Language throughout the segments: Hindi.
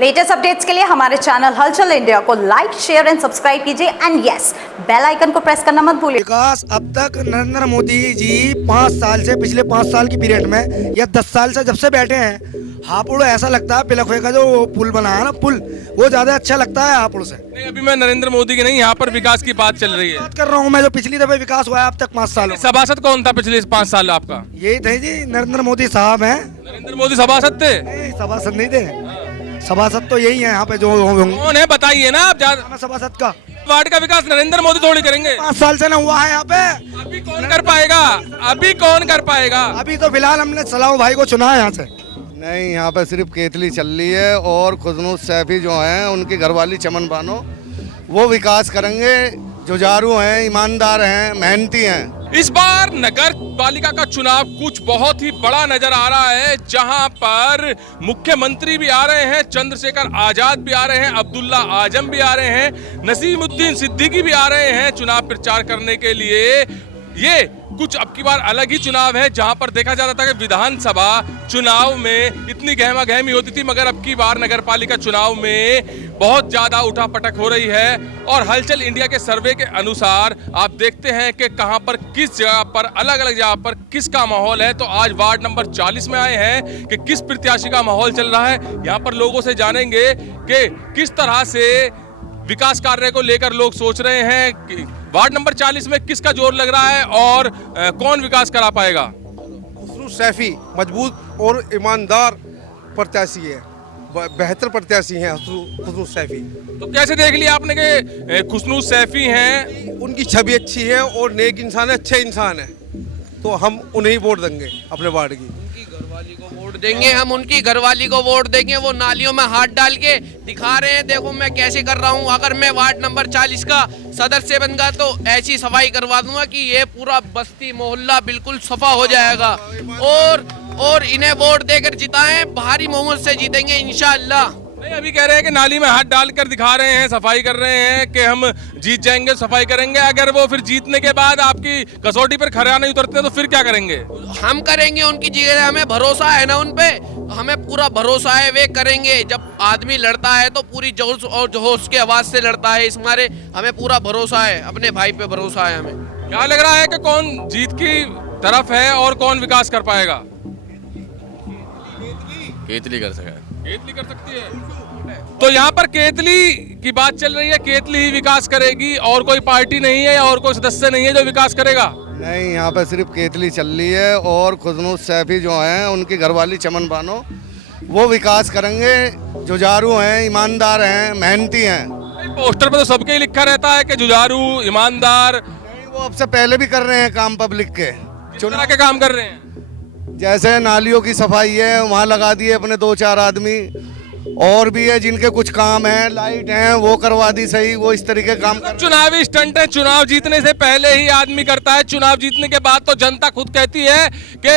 लेटेस्ट अपडेट्स के लिए हमारे चैनल हलचल इंडिया को लाइक, शेयर एंड सब्सक्राइब कीजिए एंड यस, बेल आइकन को प्रेस करना मत भूलिए। विकास अब तक नरेंद्र मोदी जी 5 साल से, पिछले 5 साल की पीरियड में या 10 साल से जब से बैठे हैं, हापुड़ ऐसा लगता है पिलखवे का जो पुल बना है ना, पुल वो ज्यादा अच्छा लगता है हापुड़ से। नहीं, अभी मैं नरेंद्र मोदी की नहीं, यहाँ पर विकास की बात चल रही है। बात कर रहा हूँ मैं, जो पिछली दफे विकास हुआ है अब तक 5 साल में। सभासद कौन था पिछले 5 साल आपका? यही थे जी, नरेंद्र मोदी साहब हैं। नरेंद्र मोदी सभासद थे? नहीं, सभासद नहीं थे, सभासद तो यही है यहाँ पे जो कौन है बताइए ना आप। ज्यादा सभासद का वार्ड का विकास नरेंद्र मोदी थोड़ी करेंगे। 5 साल से ना हुआ है यहाँ पे। अभी कौन कर पाएगा? अभी कौन कर पाएगा? अभी तो फिलहाल हमने सलाम भाई को चुना है यहाँ से। नहीं, यहाँ पे सिर्फ केतली चल रही है और खुशनूर सैफी जो हैं उनकी घरवाली चमन बानो वो विकास करेंगे। जुझारू हैं, ईमानदार हैं, मेहनती हैं। इस बार नगर पालिका का चुनाव कुछ बहुत ही बड़ा नजर आ रहा है, जहां पर मुख्यमंत्री भी आ रहे हैं, चंद्रशेखर आजाद भी आ रहे हैं, अब्दुल्ला आजम भी आ रहे हैं, नसीमुद्दीन सिद्दीकी भी आ रहे हैं चुनाव प्रचार करने के लिए। ये कुछ अब की बार अलग ही चुनाव है, जहां पर देखा जाता था कि विधानसभा चुनाव में इतनी गहमा गहमी होती थी, मगर अब की बार नगर पालिका चुनाव में बहुत ज्यादा उठापटक हो रही है। और हलचल इंडिया के सर्वे के अनुसार आप देखते हैं कि कहां पर, किस जगह पर, अलग अलग जगह पर किसका माहौल है। तो आज वार्ड नंबर 40 में आए हैं कि किस प्रत्याशी का माहौल चल रहा है। यहाँ पर लोगों से जानेंगे कि किस तरह से विकास कार्य को लेकर लोग सोच रहे हैं कि वार्ड नंबर 40 में किसका जोर लग रहा है और कौन विकास करा पाएगा। खुशनूर सैफी मजबूत और ईमानदार प्रत्याशी है, बेहतर प्रत्याशी हैं खुशनूर सैफी। तो कैसे देख लिया आपने कि खुशनूर सैफी हैं? उनकी छवि अच्छी है और नेक इंसान है, अच्छे इंसान है, तो हम उन्हें वोट देंगे अपने वार्ड की। देंगे हम, उनकी घरवाली को वोट देंगे। वो नालियों में हाथ डाल के दिखा रहे हैं, देखो मैं कैसे कर रहा हूँ। अगर मैं वार्ड नंबर 40 का सदस्य बन गया तो ऐसी सफाई करवा दूंगा कि ये पूरा बस्ती मोहल्ला बिल्कुल सफा हो जाएगा। और इन्हें वोट देकर जिताएं, भारी बहुमत से जीतेंगे इंशाअल्लाह। नहीं, अभी कह रहे हैं कि नाली में हाथ डालकर दिखा रहे हैं, सफाई कर रहे हैं कि हम जीत जाएंगे, सफाई करेंगे। अगर वो फिर जीतने के बाद आपकी कसौटी पर खरा नहीं उतरते तो फिर क्या करेंगे? हम करेंगे उनकी जगह, हमें भरोसा है ना उन पे, हमें पूरा भरोसा है वे करेंगे। जब आदमी लड़ता है तो पूरी जोश और जोश के आवाज से लड़ता है, इस मारे हमें पूरा भरोसा है, अपने भाई पे भरोसा है हमें। क्या लग रहा है कि कौन जीत की तरफ है और कौन विकास कर पाएगा? केतली कर सके। केतली कर सकती है। तो यहाँ पर केतली की बात चल रही है, केतली ही विकास करेगी और कोई पार्टी नहीं है और कोई सदस्य नहीं है जो विकास करेगा। नहीं, यहाँ पे सिर्फ केतली चल रही है और खुशनूर सैफी जो हैं उनकी घरवाली चमन बानो वो विकास करेंगे। जुझारू हैं, ईमानदार हैं, मेहनती हैं। पोस्टर पे तो सबके ही लिखा रहता है कि जुझारू, ईमानदार। नहीं, वो अब से पहले भी कर रहे हैं काम पब्लिक के। किस तरह के काम कर रहे हैं? जैसे नालियों की सफाई है, वहाँ लगा दिए अपने 2-4 आदमी। और भी है जिनके कुछ काम है, लाइट है, वो करवा दी सही। वो इस तरीके काम कर। चुनावी स्टंट है, चुनाव जीतने से पहले ही आदमी करता है, चुनाव जीतने के बाद तो जनता खुद कहती है कि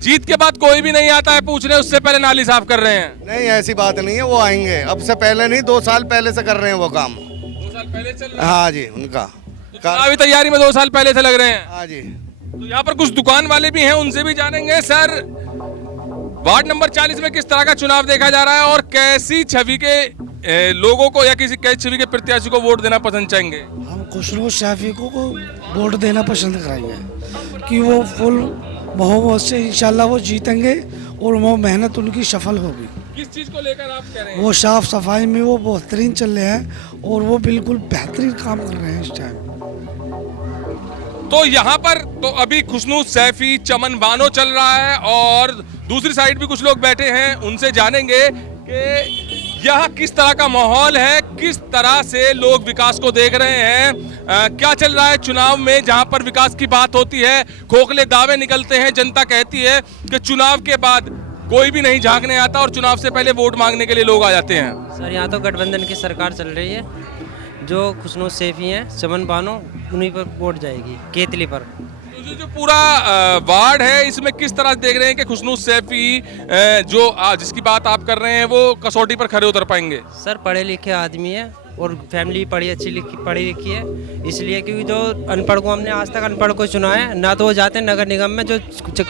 जीत के बाद कोई भी नहीं आता है पूछने, उससे पहले नाली साफ कर रहे हैं। नहीं, ऐसी बात नहीं है, वो आएंगे। अब से पहले नहीं, 2 साल पहले से कर रहे हैं वो काम। 2 साल पहले चल रहा है? हाँ जी, उनका चुनावी तैयारी में 2 साल पहले से लग रहे हैं। हाँ जी। तो यहाँ पर कुछ दुकान वाले भी हैं, उनसे भी जानेंगे। सर, वार्ड नंबर 40 में किस तरह का चुनाव देखा जा रहा है और कैसी छवि के लोगों को या कैसी छवि के प्रत्याशी को वोट देना पसंद चाहेंगे? हम खुशनूर सैफी को वोट देना पसंद करेंगे कि वो फुल बहुमत से इंशाल्लाह वो जीतेंगे और वो मेहनत उनकी सफल होगी। किस चीज को लेकर आप कह रहे हैं? वो साफ सफाई में वो बेहतरीन चल रहे हैं और वो बिल्कुल बेहतरीन काम कर रहे हैं इस टाइम। तो यहाँ पर तो अभी खुशनूर सैफी, चमन बानो चल रहा है और दूसरी साइड भी कुछ लोग बैठे हैं, उनसे जानेंगे कि यह किस तरह का माहौल है, किस तरह से लोग विकास को देख रहे हैं। क्या चल रहा है चुनाव में, जहां पर विकास की बात होती है, खोखले दावे निकलते हैं, जनता कहती है कि चुनाव के बाद कोई भी नहीं झांकने आता और चुनाव से पहले वोट मांगने के लिए लोग आ जाते हैं। सर, यहाँ तो गठबंधन की सरकार चल रही है, जो खुशनूर सैफी हैं, चमन बानो, उन्हीं पर वोट जाएगी, केतली पर। तो जो पूरा वार्ड है, इसमें किस तरह देख रहे हैं कि खुशनूर सैफी जो जिसकी बात आप कर रहे हैं वो कसौटी पर खड़े उतर पाएंगे? सर, पढ़े लिखे आदमी है और फैमिली पढ़ी लिखी है, इसलिए क्योंकि जो अनपढ़ को हमने आज तक अनपढ़ को चुना है ना, तो वो जाते हैं नगर निगम में, जो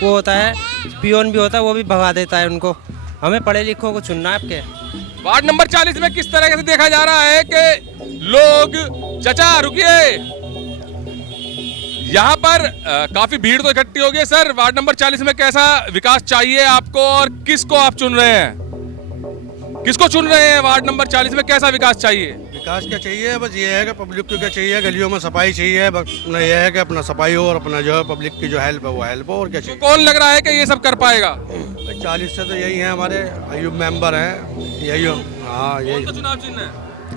वो होता है पियोन भी होता है वो भी भगा देता है उनको। हमें पढ़े लिखों को चुनना है आपके। वार्ड नंबर 40 में किस तरह से देखा जा रहा है कि लोग, चाचा रुकिए, यहाँ पर काफी भीड़ तो इकट्ठी हो गई। सर, वार्ड नंबर 40 में कैसा विकास चाहिए आपको और किसको आप चुन रहे हैं? किसको चुन रहे हैं? वार्ड नंबर 40 में कैसा विकास चाहिए? विकास क्या चाहिए, बस ये है कि पब्लिक को क्या चाहिए, गलियों में सफाई चाहिए, बस अपना ये है कि अपना सफाई हो और अपना जो है पब्लिक की जो हेल्प है वो हेल्प हो, और क्या चाहिए। कौन लग रहा है कि ये सब कर पाएगा? 40 से तो यही है, हमारे अयूब मेंबर हैं, यही हो। हाँ, यही चुनाव चिन्ह है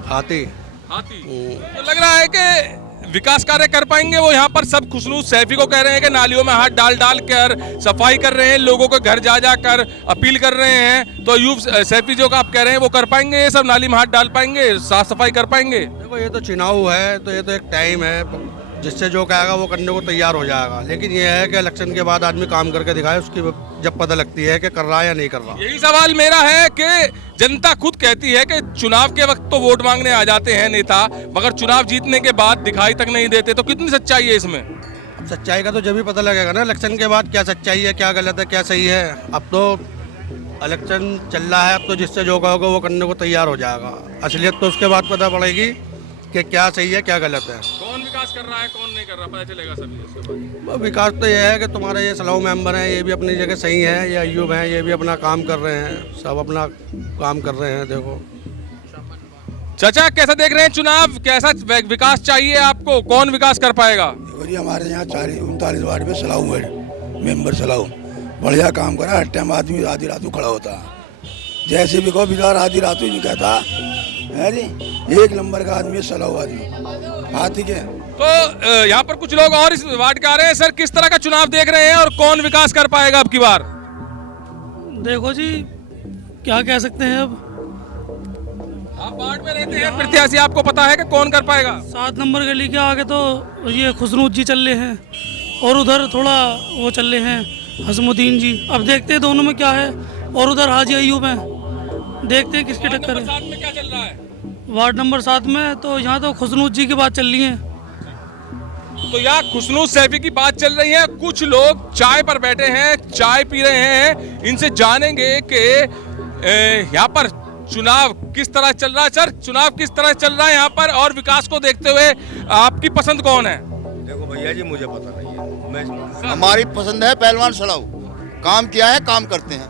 हाथी। हाथी। तो लग रहा है कि विकास कार्य कर पाएंगे वो। यहाँ पर सब खुशनू सैफी को कह रहे हैं कि नालियों में हाथ डाल डाल कर सफाई कर रहे हैं, लोगों को घर जा जा कर अपील कर रहे हैं। तो अयूब सैफी जो आप कह रहे हैं वो कर पाएंगे, ये सब नाली में हाथ डाल पाएंगे, साफ सफाई कर पाएंगे? देखो, ये तो चुनाव है, तो ये तो एक टाइम है, जिससे जो कहेगा वो करने को तैयार हो जाएगा। लेकिन ये है कि इलेक्शन के बाद आदमी काम करके दिखाए, उसकी जब पता लगती है कि कर रहा है या नहीं कर रहा। यही सवाल मेरा है कि जनता खुद कहती है कि चुनाव के वक्त तो वोट मांगने आ जाते हैं नेता, मगर चुनाव जीतने के बाद दिखाई तक नहीं देते। तो कितनी सच्चाई है इसमें? सच्चाई का तो जब भी पता लगेगा ना इलेक्शन के बाद, क्या सच्चाई है, क्या गलत है, क्या सही है। अब तो इलेक्शन चल रहा है, अब तो जिससे जो कहोगे वो करने को तैयार हो जाएगा। असलियत तो उसके बाद पता पड़ेगी कि क्या सही है, क्या गलत है। कौन विकास कर रहा है, कौन नहीं कर रहा, पता चलेगा सभी उसके बाद। विकास तो ये है कि तुम्हारे ये सलाह मेंबर हैं, ये भी अपनी जगह सही है, ये अयूब हैं, ये भी अपना काम कर रहे हैं, सब अपना काम कर रहे हैं। देखो चाचा, कैसा देख रहे हैं चुनाव? कैसा विकास चाहिए आपको? कौन विकास कर पाएगा? देखो जी, हमारे यहाँ 39 वार्ड में सलाहू है, मेंबर सलाहू बढ़िया काम करा। हर टाइम आदमी आधी रात को खड़ा होता, जैसे भी कहो बिगाड़ आधी रात ही नहीं कहता है जी। एक नंबर का आदमी, सलाहू आदमी हाथी के। तो यहाँ पर कुछ लोग और इस वार्ड के आ रहे हैं। सर, किस तरह का चुनाव देख रहे हैं और कौन विकास कर पाएगा अब की बार? देखो जी, क्या कह सकते हैं अब। आप वार्ड में रहते हैं, प्रत्याशी आपको पता है कि कौन कर पाएगा? 7 नंबर गली के आगे तो ये खुशनूद जी चल रहे हैं, और उधर थोड़ा वो चल रहे हैं हसमुद्दीन जी। अब देखते हैं दोनों में क्या है, और उधर हाजी अयूब है, देखते हैं किसकी टक्कर है। साथ में क्या चल रहा है? वार्ड नंबर 7 में तो यहाँ तो खुशनूद जी की बात चल रही है। तो यहाँ खुशनू सैफी की बात चल रही है। कुछ लोग चाय पर बैठे हैं, चाय पी रहे हैं। इनसे जानेंगे कि यहाँ पर चुनाव किस तरह चल रहा है। सर, चुनाव किस तरह चल रहा है यहाँ पर, और विकास को देखते हुए आपकी पसंद कौन है? देखो भैया जी, मुझे पता नहीं है। हमारी पसंद है पहलवान सलाहू। काम किया है, काम करते हैं,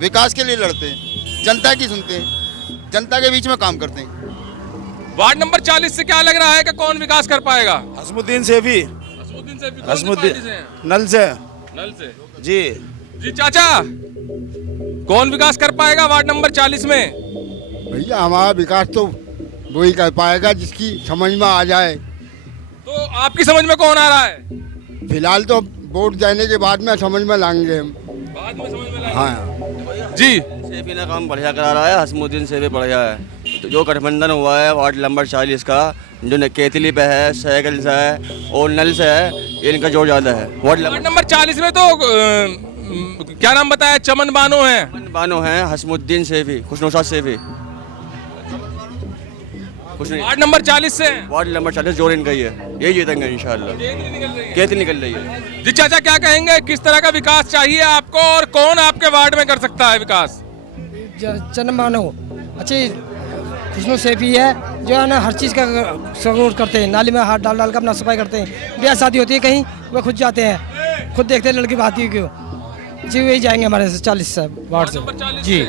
विकास के लिए लड़ते हैं, जनता की सुनते हैं, जनता के बीच में काम करते हैं। वार्ड नंबर 40 से क्या लग रहा है कि कौन विकास कर पाएगा? हसमुद्दीन सैफी। नल से। नल से जी। जी चाचा, कौन विकास कर पाएगा वार्ड नंबर 40 में? भैया, हमारा विकास तो वही कर पाएगा जिसकी समझ में आ जाए। तो आपकी समझ में कौन आ रहा है? फिलहाल तो वोट देने के बाद में समझ में लाएंगे हम। बाद में समझ में लाएंगे। हाँ जी, सैफी ने काम बढ़िया करा रहा है, हसमुद्दीन सैफी बढ़िया है। तो जो गठबंधन हुआ है वार्ड नंबर 40 का, जो केतली पे है, सैकल से है और नल से है, इनका जोर ज़्यादा है। वार्ड नंबर 40 में तो क्या नाम बताया? चमन बानो है। बानो है, हसमुद्दीन सैफी, खुशनौशाद सैफी। वार्ड नंबर 40 से है। वार्ड नंबर 40 जोर इनका ही है, यही जीतेंगे इंशाल्लाह। केतली निकल रही है। जी चाचा, क्या कहेंगे, किस तरह का विकास चाहिए आपको और कौन आपके वार्ड में कर सकता है विकास? चंदन बानो अच्छी खुशनू सैफी है, जो है ना हर चीज़ का सपोर्ट करते हैं। नाली में हाथ डाल डाल कर अपना सफाई करते हैं। ब्याह शादी होती है कहीं, वह खुद जाते हैं, खुद देखते हैं लड़की भाती क्यों। जी, वही जाएंगे हमारे 40 से वार्ड से। जी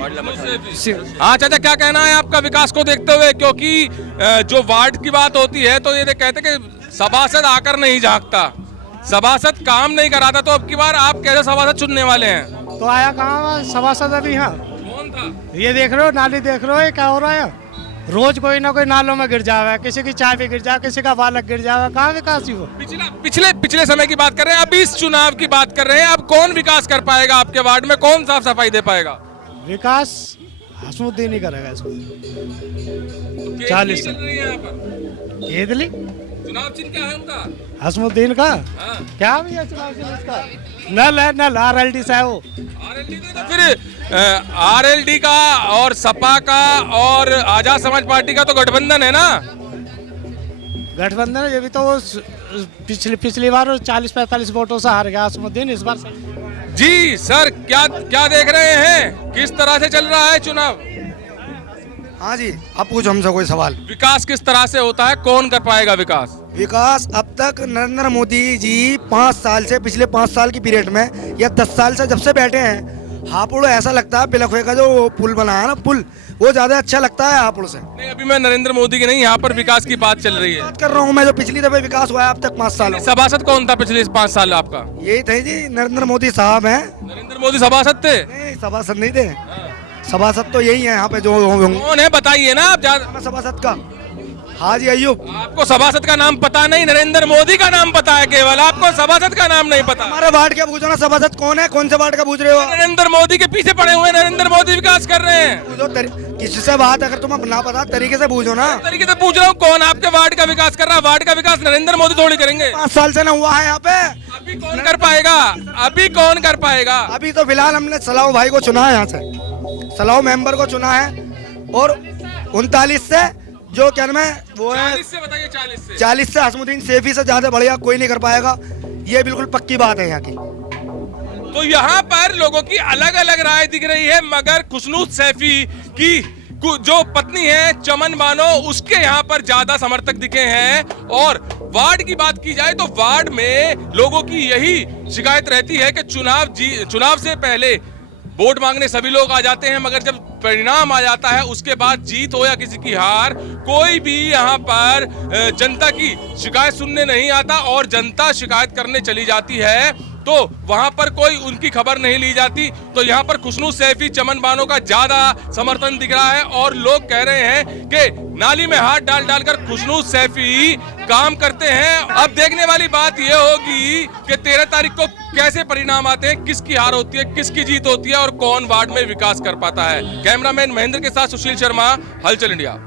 हाँ चाचा, क्या कहना है आपका विकास को देखते हुए? क्योंकि जो वार्ड की बात होती है तो ये कहते हैं कि सभासद आकर नहीं झांकता, सभासद काम नहीं कराता। तो अब की बार आप कैसे सभासद चुनने वाले हैं? तो आया कहाँ सभासद अभी? हाँ, कौन था? ये देख रहे हो, नाली देख रहे हो, ये क्या हो रहा है। रोज कोई ना कोई नालों में गिर जावे, किसी की चाय भी गिर जाए, किसी का बालक गिर जावे। कहाँ विकास ही हो? पिछले समय की बात कर रहे हैं, अब इस चुनाव की बात कर रहे हैं। अब कौन विकास कर पाएगा आपके वार्ड में? कौन साफ सफाई दे पाएगा? विकास हसमुद्दीन ही करेगा इसको। 40 केतली चुनाव चिन्ह क्या है उनका? हसमुद्दीन का क्या भी है चुनाव चिन्ह इसका? नल है, नल RLD से है वो। RLD तो फिर RLD का और सपा का और आजाद समाज पार्टी का तो गठबंधन है ना? गठबंधन ये भी तो पिछली बार 40-45 वोटों से हार गया हसमुद्दीन। इस बार जी सर, क्या देख रहे हैं, किस तरह से चल रहा है चुनाव? हाँ जी, अब पूछो हमसे कोई सवाल। विकास किस तरह से होता है, कौन कर पाएगा विकास? विकास अब तक नरेंद्र मोदी जी 5 साल से, पिछले 5 साल की पीरियड में या 10 साल से जब से बैठे हैं, हापुड़ ऐसा लगता है पिलखुए का जो पुल बना है ना, पुल, वो ज्यादा अच्छा लगता है हापुड़ से। नहीं, अभी मैं नरेंद्र मोदी की नहीं, यहाँ पर विकास की बात चल रही है। बात कर रहा हूँ मैं, जो पिछली दफे विकास हुआ है अब तक 5 साल। सभासद कौन था पिछले 5 साल आपका? यही थे जी, नरेंद्र मोदी साहब हैं। नरेंद्र मोदी सभासद थे? नहीं, सभासद नहीं थे, सभासद तो यही है यहाँ पे जो होंगे। कौन है बताइए ना आप। सभासद का हाजी अय्यूब। आपको सभासद का नाम पता नहीं, नरेंद्र मोदी का नाम पता है केवल, आपको सभासद का नाम नहीं पता। हमारे वार्ड के पूछो ना, सभासद कौन है, कौन से वार्ड का पूछ रहे हो? नरेंद्र मोदी के पीछे पड़े हुए, नरेंद्र मोदी विकास कर रहे हैं। पूछो किसी से बात, अगर तुम ना पता तरीके से पूछो ना। तरीके से पूछ रहा हूँ, कौन आपके वार्ड का विकास कर रहा है? वार्ड का विकास नरेंद्र मोदी थोड़ी करेंगे। 5 साल से ना हुआ है यहाँ पे। अभी कौन कर पाएगा? अभी कौन कर पाएगा? अभी तो फिलहाल हमने सलाह भाई को चुना है, यहाँ से सलाह मेंबर को चुना है, और 39 से जो क्या नाम है वो है 40 से बताइए, 40 से हसमुद्दीन सैफी से ज्यादा बढ़िया कोई नहीं कर पाएगा, ये बिल्कुल पक्की बात है यहाँ की। तो यहाँ पर लोगों की अलग अलग राय दिख रही है, मगर खुशनूद सैफी की जो पत्नी है चमन बानो, उसके यहाँ पर ज्यादा समर्थक दिखे हैं। और वार्ड की बात की जाए तो वार्ड में लोगों की यही शिकायत रहती है कि चुनाव से पहले वोट मांगने सभी लोग आ जाते हैं, मगर जब परिणाम आ जाता है उसके बाद जीत हो या किसी की हार, कोई भी यहाँ पर जनता की शिकायत सुनने नहीं आता, और जनता शिकायत करने चली जाती है तो वहां पर कोई उनकी खबर नहीं ली जाती। तो यहाँ पर खुशनूद सैफी चमन बानो का ज्यादा समर्थन दिख रहा है, और लोग कह रहे हैं कि नाली में हाथ डाल डालकर खुशनूद सैफी काम करते हैं। अब देखने वाली बात यह होगी कि 13 तारीख को कैसे परिणाम आते हैं, किसकी हार होती है, किसकी जीत होती है, और कौन वार्ड में विकास कर पाता है। कैमरामैन महेंद्र के साथ सुशील शर्मा, हलचल इंडिया।